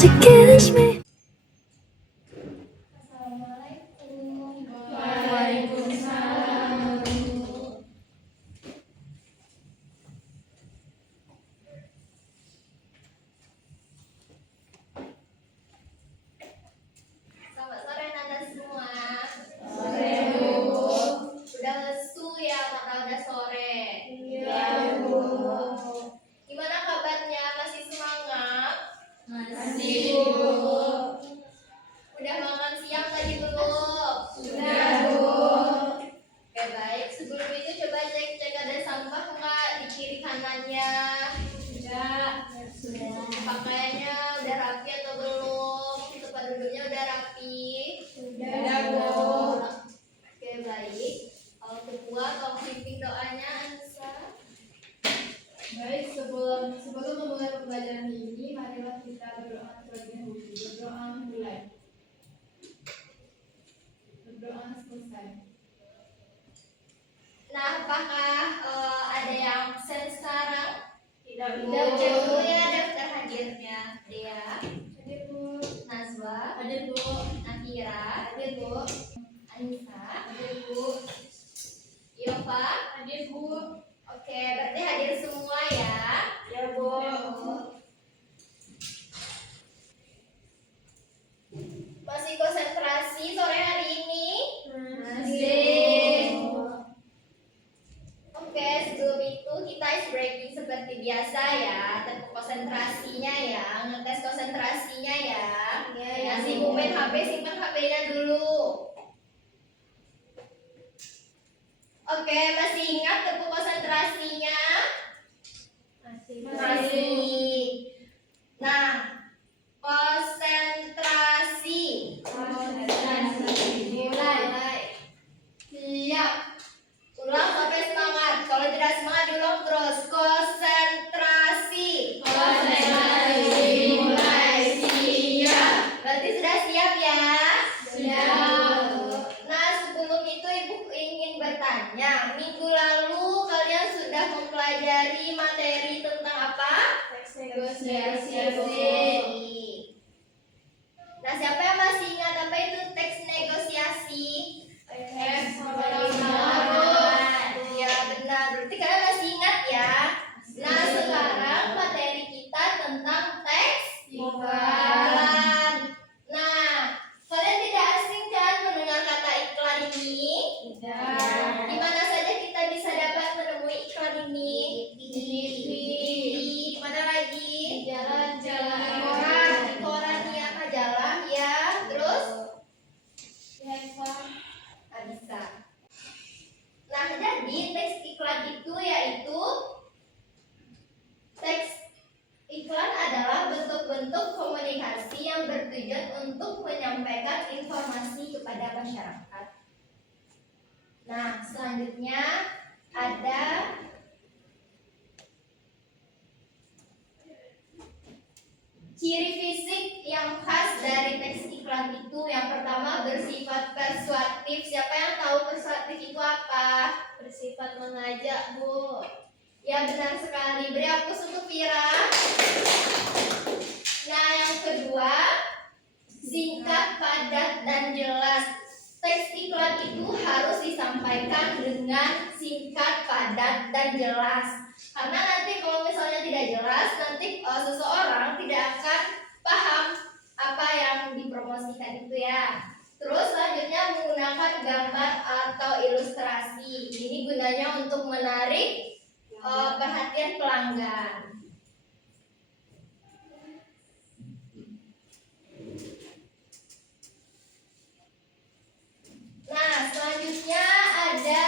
to kiss me. Selamat sore Nanda semua. Sore, Bu. Udah lesu ya karena udah sore. Iya, Bu. Gimana kabarnya? Masih semangat? Masih, Bu. Udah makan siang tadi belum? Sudah, Bu. Oke baik. Sebelum itu coba cek ada sampah nggak di kiri kanannya? Sudah. Pakaiannya udah rapi atau belum? Tempat duduknya udah rapi? Sudah, Bu. Oke baik. Kalau ketua tolong pimpin doanya Anissa. Baik, sebelum memulai pembelajaran ini, marilah kita berdoa terlebih dahulu. Berdoa mulai. Berdoa selesai. Nah, apakah ada yang absen sekarang? Tidak, Bu. Udah cek dulu ya daftar hadirnya. Dea, Hadir, Bu. Nazwa, Hadir, Bu. Nafira, Hadir, Bu. Anissa, Hadir, Bu. Yova. Hadir, Bu. Oke, berarti hadir semua ya. Ya, Bu. Masih konsentrasi sore hari ini? Masih. Oke, sebelum itu kita ice breaking seperti biasa ya. Tepuk konsentrasinya ya, ngetes konsentrasinya ya. Yang sibuk main HP, simpan HP-nya dulu. Oke, masih ingat tepuk konsentrasinya? Masih. Nah, konsentrasi. Mulai. Siap. Ulang sampai semangat. Kalau tidak semangat diulang terus. Konsentrasi. Mulai. Siap. Berarti sudah siap ya? Siap. Nah, sebelum itu Ibu ingin bertanya, minggu lalu kalian sudah mempelajari materi tentang apa? Negosiasi. Nah, siapa yang masih ingat apa itu teks negosiasi? Ya benar, berarti kalian masih ingat ya. Nah, sekarang materi kita tentang teks iklan. Nah, kalian tidak asing kan mendengar kata iklan ini? Di mana saja kita bisa dapat menemui iklan ini? Di TV. Di mana lagi? Di koran ya, majalah ya. Terus? Bisa. Nah, jadi teks iklan itu yaitu teks iklan adalah bentuk-bentuk komunikasi yang bertujuan untuk menyampaikan informasi kepada masyarakat. Nah, selanjutnya ada ciri fisik yang khas dari teks iklan itu. Yang pertama bersifat persuasif. Siapa yang tahu persuasif itu apa? Bersifat mengajak, Bu. Ya benar sekali. Beri aplaus untuk Vira. Nah, yang kedua singkat, padat, dan jelas. Teks iklan itu harus disampaikan dengan singkat, padat, dan jelas. Karena nanti kalau misalnya tidak jelas, nanti seseorang tidak akan paham apa yang dipromosikan itu ya. Terus selanjutnya menggunakan gambar atau ilustrasi. Ini gunanya untuk menarik perhatian pelanggan. Nah, selanjutnya ada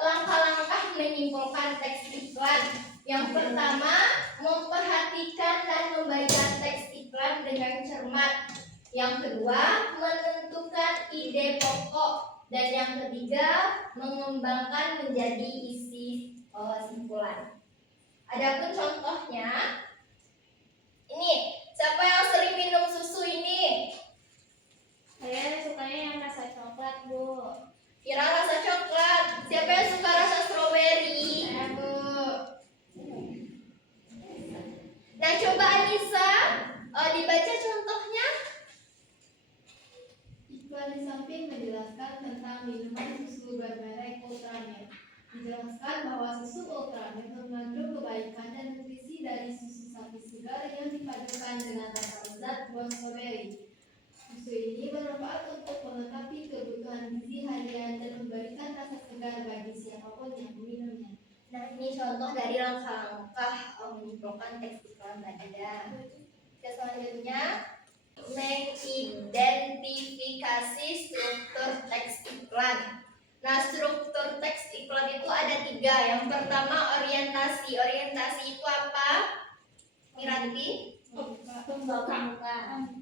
langkah-langkah menyimpulkan teks iklan. Yang pertama, memperhatikan dan membaca teks iklan dengan cermat. Yang kedua, menentukan ide pokok. Dan yang ketiga, mengembangkan menjadi isi simpulan. Adapun contohnya, ini, siapa yang sering minum susu ini? Saya sukanya yang rasa coklat, Bu. Kira rasa coklat. Siapa yang suka rasa stroberi? Saya, Bu. Nah, coba Anissa dibaca contohnya. menjelaskan tentang minuman susu bermerek Ultramed. Dijelaskan bahwa susu Ultramed mengandung kebaikan dan nutrisi dari susu sapi segar yang dipadukan dengan rasa lezat buah stroberi. Susu ini bermanfaat untuk melengkapi kebutuhan gizi harian dan memberikan rasa segar bagi siapapun yang meminumnya. Nah, ini contoh dari langkah-langkah menyimpulkan teks iklan tadi ya. Selanjutnya, mengidentifikasi struktur teks iklan. Nah, struktur teks iklan itu ada 3. Yang pertama, orientasi. Orientasi itu apa? Miranti?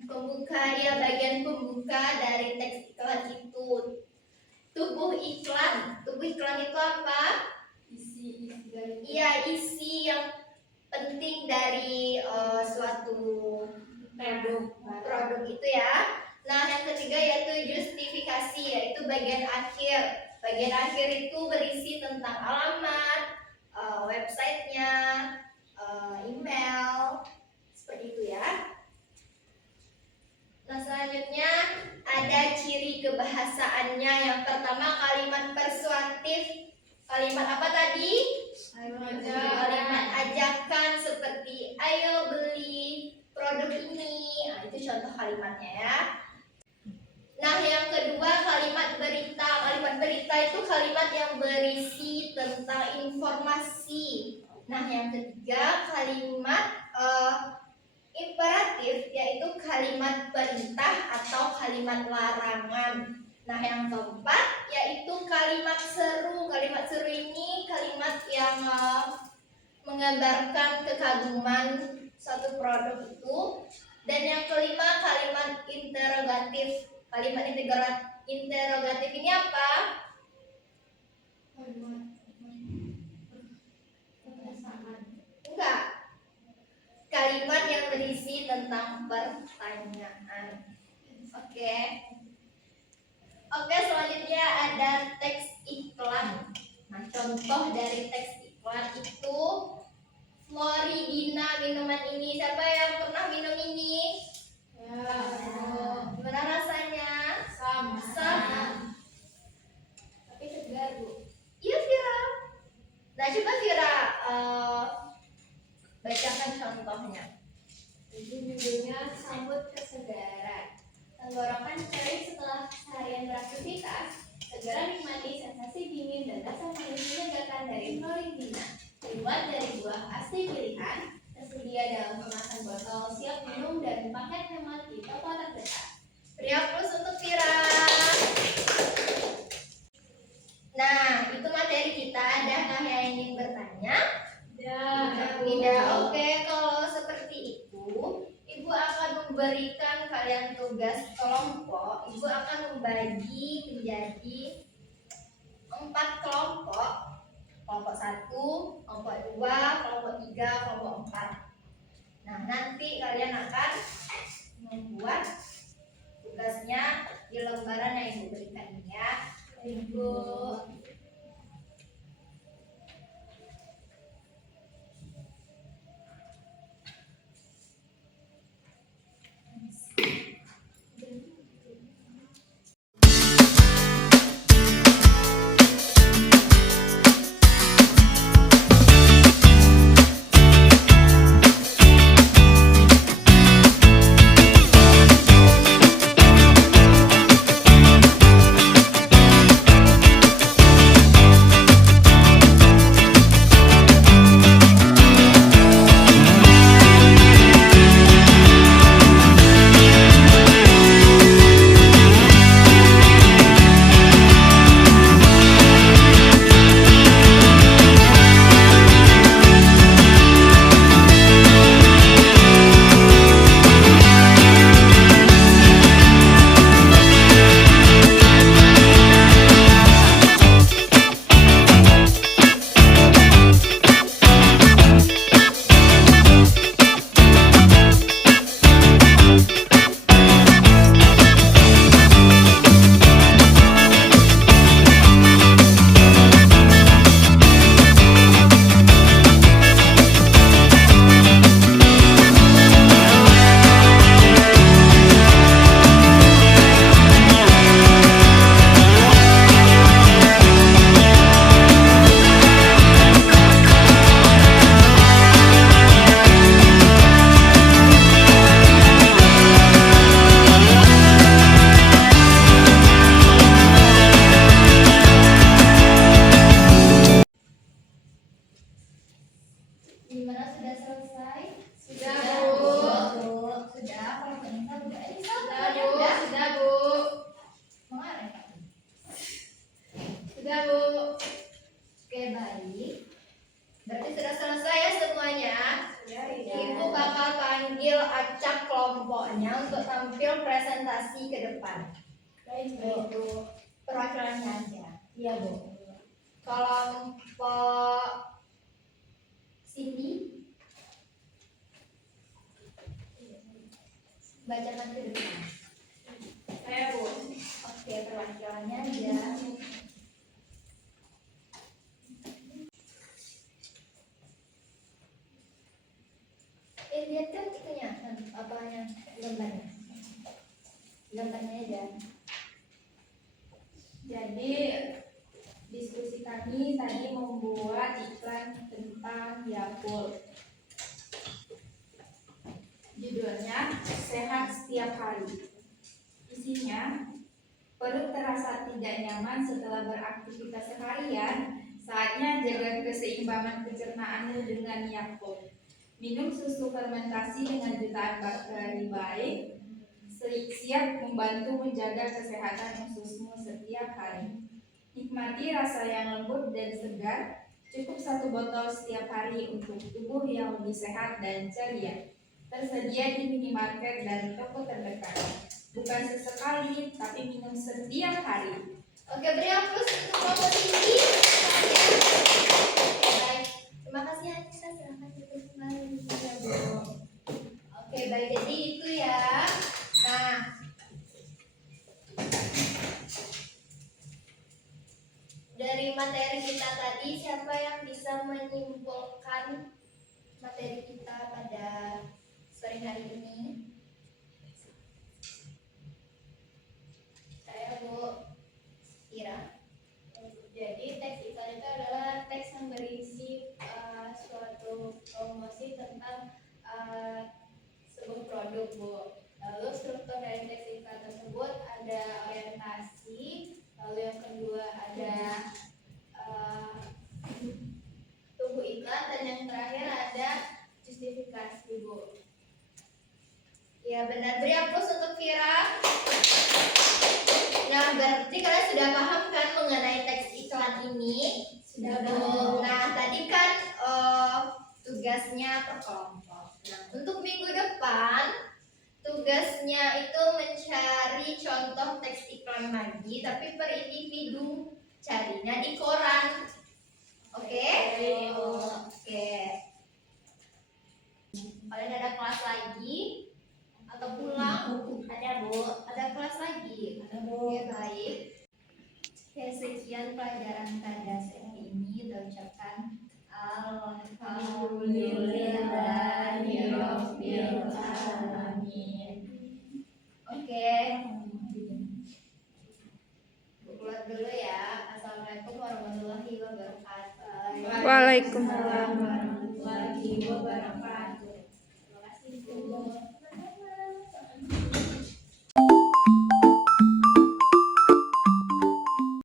Pembuka, ya, bagian pembuka dari teks iklan itu. Tubuh iklan. Tubuh iklan itu apa? Isi dari Iya, isi yang penting dari suatu produk itu ya. Nah, yang ketiga yaitu justifikasi, yaitu bagian akhir. Bagian akhir itu berisi tentang alamat, websitenya, email, seperti itu ya. Nah, selanjutnya ada ciri kebahasaannya. Yang pertama, kalimat persuasif. Kalimat apa tadi? Kalimat ajakan seperti ayo beli produk ini. Nah, itu contoh kalimatnya ya. Nah, yang kedua kalimat berita. Kalimat berita itu kalimat yang berisi tentang informasi. Nah, yang ketiga kalimat imperatif, yaitu kalimat perintah atau kalimat larangan. Nah, yang keempat yaitu kalimat seru. Kalimat seru ini kalimat yang menggambarkan kekaguman suatu produk itu. Dan yang kelima kalimat interrogatif. Kalimat interrogatif ini apa? Enggak. Kalimat yang berisi tentang pertanyaan. Oke. Oke, selanjutnya ada teks iklan. Nah, contoh dari teks iklan itu Floridina minuman ini. Siapa yang pernah minum ini? Ya. Gimana rasanya? Sama. Tapi segar, Bu. Iya, Vira. Nah, coba Vira bacakan contohnya. Judulnya sambut kesegaran. Tenggorokan steril setelah seharian beraktivitas, segera nikmati sensasi dingin dan rasa manis menyegarkan dari Floridina. Dibuat dari buah asli pilihan, tersedia dalam kemasan botol siap minum dan paket hemat di toko terdekat. Beri aplaus untuk Vira. Nah, itu materi kita. Adakah yang ingin bertanya? Tidak. Oke, kalau seperti itu, Ibu akan memberikan kalian tugas kelompok. Ibu akan membagi menjadi 4 kelompok. Kelompok 1, kelompok 2, kelompok 3, kelompok 4. Nah, nanti kalian akan membuat tugasnya di lembaran yang Ibu berikan ya. Ibu. semuanya untuk tampil presentasi ke depan. Baik, Bu. Perwakilannya aja. Iya, Bu. Kelompok Cindy, bacakan ke depan. Saya, Bu. Oke, perwakilannya aja. Lihat kan itunya, apanya, gambarnya. Gambarnya aja. Jadi diskusi kami tadi membuat iklan tentang Yakult. Judulnya Sehat Setiap Hari. Isinya, perut terasa tidak nyaman setelah beraktivitas seharian, saatnya jaga keseimbangan pencernaannya dengan Yakult. Minum susu fermentasi dengan jutaan bakteri baik, siap membantu menjaga kesehatan ususmu setiap hari. Nikmati rasa yang lembut dan segar, cukup 1 botol setiap hari untuk tubuh yang lebih sehat dan ceria. Tersedia di minimarket dan toko terdekat. Bukan sesekali, tapi minum setiap hari. Oke, beri aplaus untuk kelompok Cindy. Baik, terima kasih Anissa, silahkan duduk kembali. Ya, Bu. Oke, baik, jadi itu ya. Nah, dari materi kita tadi, siapa yang bisa menyimpulkan materi kita pada sore hari ini? Saya, Bu Ira. Jadi teks iklan itu adalah teks yang berisi suatu promosi tentang sebuah produk, Bu. Lalu struktur dari teks iklan tersebut ada orientasi, lalu yang kedua ada tubuh iklan, dan yang terakhir ada justifikasi, Bu. Ya, benar. Beri aplaus untuk Vira. Nah, berarti kalian sudah paham kan mengenai teks iklan ini? Sudah, Bu. Bu. Nah, tadi kan tugasnya per kelompok. Nah, untuk minggu depan tugasnya itu mencari contoh teks iklan lagi, tapi per individu, carinya di koran. Oke? Oke. Kalian ada kelas lagi atau pulang? Ada, Bu. Ada kelas lagi? Ada, Bu. Oke, baik. Oke, sekian pelajaran kadas hari ini. Kita ucapkan Alhamdulillahirobbilalamin. Oke, keluar dulu ya. Assalamualaikum warahmatullahi wabarakatuh. Waalaikumsalam warahmatullahi wabarakatuh.